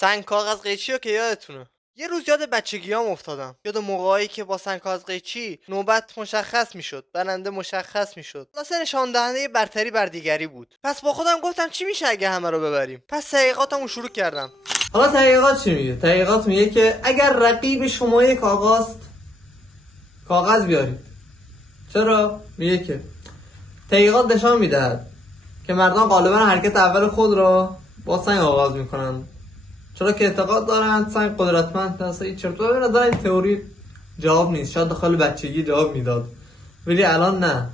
سنگ کاغذ قیچی رو که یادتونه. یه روز یاد بچگیام افتادم، یاد موقعی که با سنگ کاغذ قیچی نوبت مشخص میشد، برنده مشخص میشد. واسه نشان دهنده برتری بر دیگری بود. پس با خودم گفتم چی میشه اگه همه رو ببریم. پس تحقیقاتمو شروع کردم. حالا تحقیقات چی میگه؟ تحقیقات میگه که اگر رقیب شما یک کاغذ بیارید. چرا؟ میگه که تحقیقات نشان میدهد که مردان غالبا حرکت اول خود را با سنگ آغاز میکنند، چرا که اعتقاد دارند سنگ قدرتمند است. این چرت و پرت این تئوری جواب نیست. شاید داخل بچگی جواب میداد ولی الان نه.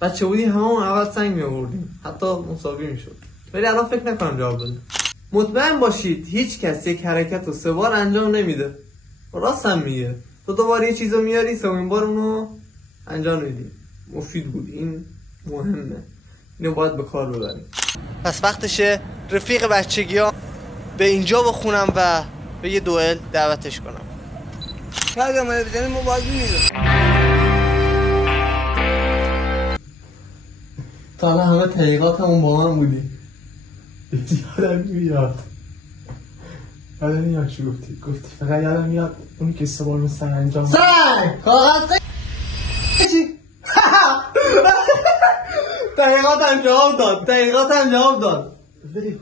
بچه بودی همون اول سنگ می آوردیم، حتی مساوی میشد، ولی الان فکر نکنم جواب بده. مطمئن باشید هیچ کس یک حرکت رو 3 بار انجام نمیده. راست هم میگه. تو بار یه چیزو میاری، 3مین بار اونو انجام میدی. مفید بود، این مهمه، اینو باید به کار ببریم. پس وقتشه رفیق بچگی‌ها به اینجا بخونم و به یه دوئل دعوتش کنم. اگه ما بزنیم ما بازی میدم. تا الان همه تحقیقات همون با من بودی. یادم میاد چی گفتی فقط یادم میاد اونی که 3 بار سنگ انجام سنگ کاغذ قیچی. تحقیقاتم جواب داد. ولی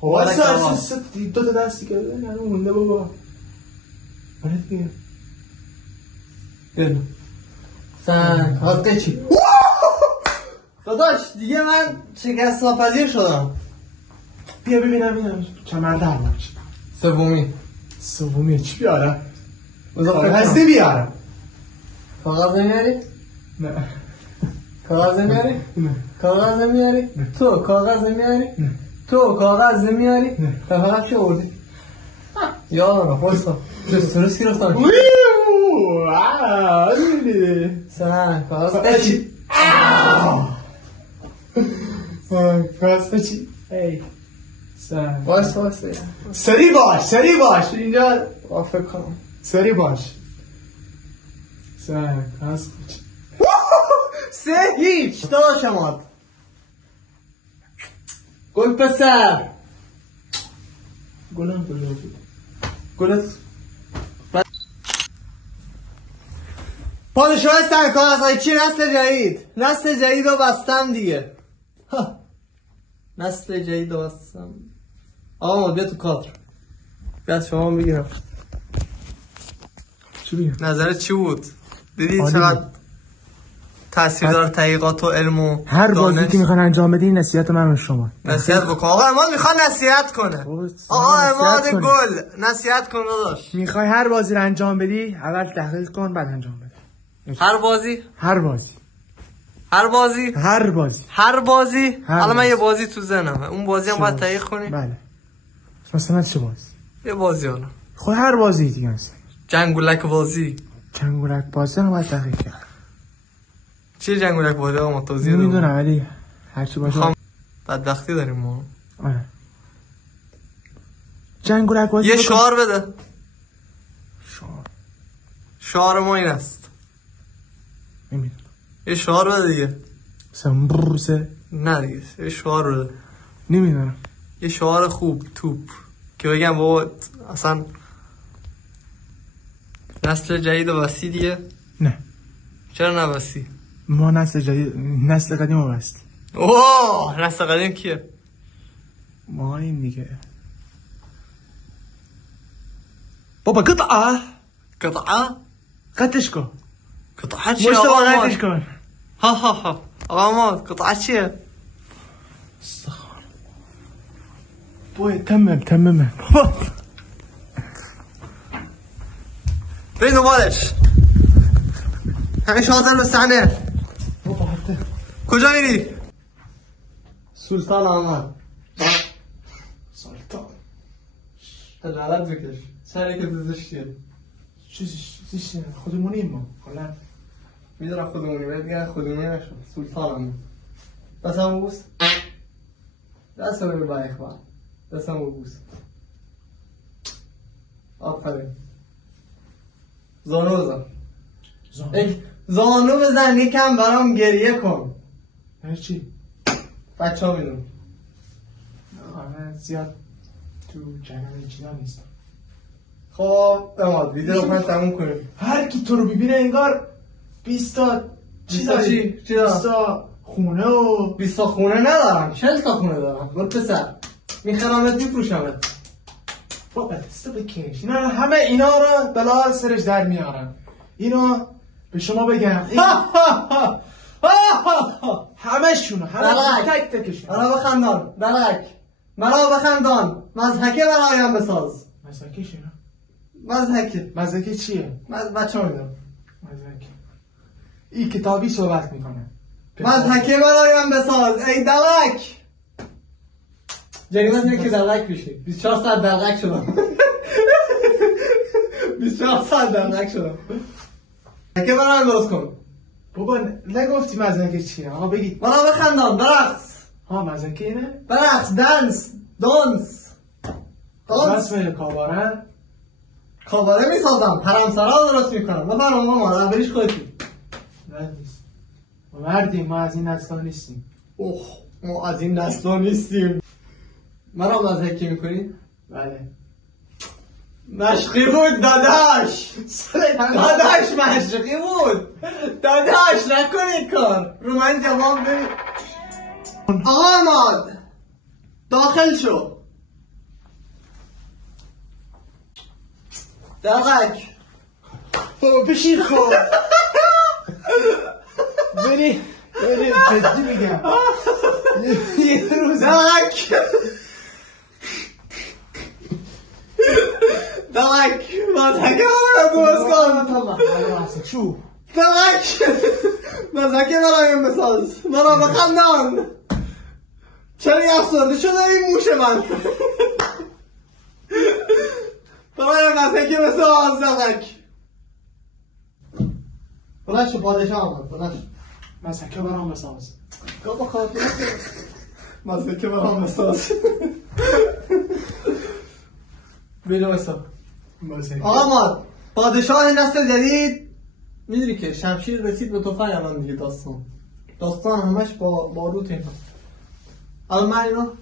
خب واسه 2 تا دستی که مونده بابا. آره دیگه. ببین سنگ کاغذ قیچی. داداش دیگه من شکست ناپذیر شدم. بیا ببینم کمر در باش. سومی چی بیارم؟ هستی بیارم. کاغذ نمیاری؟ نه. کاغذ نمیاری؟ نه. کاغذ نمیاری؟ تو کاغذ نمیاری؟ نه. تو کاغذ نمیاری؟ نه. فقط چه آوردی؟ یادم وایسا درست گرفتم. سنگ کاغذ قیچی. کاغذ قیچی. ای سنگ وایسا سری باش اینجا فکر کنم. سری باش. سنگ کاغذ قیچی. 3-0 داداشمات. گل پسر. گلت پادشاه سنگ کاغذ قیچی نسل جدید رو بستم دیگه. نسل جدید رو بستم. آقا بیا تو کادر. بیا شما بگیرم. چی بگم؟ نظرت چی بود؟ دیدی چقدر تاثیر داره تحقیقات و علم و هر بازی که میخوان انجام بدین نصیحت من به شما. نصیحت بکن. آقا اماد میخواد نصیحت کنه. آقا اماد گل نصیحت کن داداش. میخوای هر بازی رو انجام بدی اول تحقیق کن بعد انجام بده. هر بازی حالا من یه بازی تو ذهنمه، اون بازی هم باید تحقیق کنی. بله. مثلا چه بازی؟ یه بازی حالا خب هر بازی دیگه مثلا جنگولک بازی رو باید تحقیق کرد. چیه جنگولک بازی؟ آقا توضیح بده. نمیدونم ولی هر چی باشه بدبختی داریم ما. آره جنگولک بازی یه شعار بده. شعار ما این است. نمیدونم. یه شعار بده دیگه. سمبرسه. نه دیگه یه شعار بده. نمیدونم. یه شعار خوب توپ که بگم بابا اصلا نسل جدید و وسی دیگه. نه. چرا نوسی؟ ما نسل قدیم رو بست. اوه نسل قدیم کیه؟ ما این دیگه بابا قطعه قطعش کن. قطعه چیه آقا ما؟ قطعش کن. ها آقا ما قطعه چیه؟ استخوان بوی تمم بابا بریم دنبالش. همیشه حاضر به صحنه. کجا میری؟ سلطان آمد. سلطان خجالت بکش. سری که زشتیه. چیزی خودمونیم ما. حالا میدونم خودمونی باید دیگه خودمونی نشون. سلطان آمد. دستم ببوس. دستم رو بایخ با. دستم ببوس. آفرین. زانو بزن. زانو بزن یکم برام گریه کن. چی؟ بچه ها میدون. من زیاد تو جنم چیزا نیستم. خب اماد ویدیو رو من تموم کنیم. هر کی تو رو ببینه انگار 20 تا چی داری؟ 20 تا خونه و 20 تا خونه ندارم، 40 تا خونه دارم. برو پسر میخرمت میفروشمت. بابا دست بکش. اینا همه اینا رو بلا سرش در میارن. اینا به شما بگم همه شونو تک تکشون. مرا بخندان دلق، مرا بخندان، مزحکه برایم بساز. مزحکه شونو؟ مزحکه چیه؟ بچه میدم مزحکه این کتابی صحبت میکنه. مزحکه برایم بساز ای دلق. جریمت میگه که دلق بشی. 24 ساعت دلق شدم. 24 ساعت دلق شدم. مزحکه برایم درست کن. بابا نگفتی مزحکه چیه؟ آقا بگید. مرا بخندان برقص. ها مزحکه اینه؟ برقص دانس رسم کاباره میسازم، حرمسرا درست میکنم. بفرما مامان اولیش خودتی. نیست. مردیم ما از این نسلا نیستیم. اوه ما از این نسلا نیستیم. مرا مزحکی میکنی؟ بله. مشقی بود داداش. داداش مشقی بود. داداش نکنید کار. رو من جواب ببین. آقا اماد داخل شو. دلق بشین خب. بری جدی میگم. یه روز دلق مزحکه برایم درست کن. چو دلق مزحکه برایم بساز. مرا بخندان. چرا افسرده شده این موش من؟ برایم مزحکه بساز دلق. بلند شو پادشاه آمد. بلند شو مزحکه برام بساز. با کارت مزحکه برام بساز. بیدو بساز. آقا ماد پادشاه نسل جدید. میدونی که شمشیر رسید به تفنگ الان دیگه. داستان همش با روت اینا. الان من اینا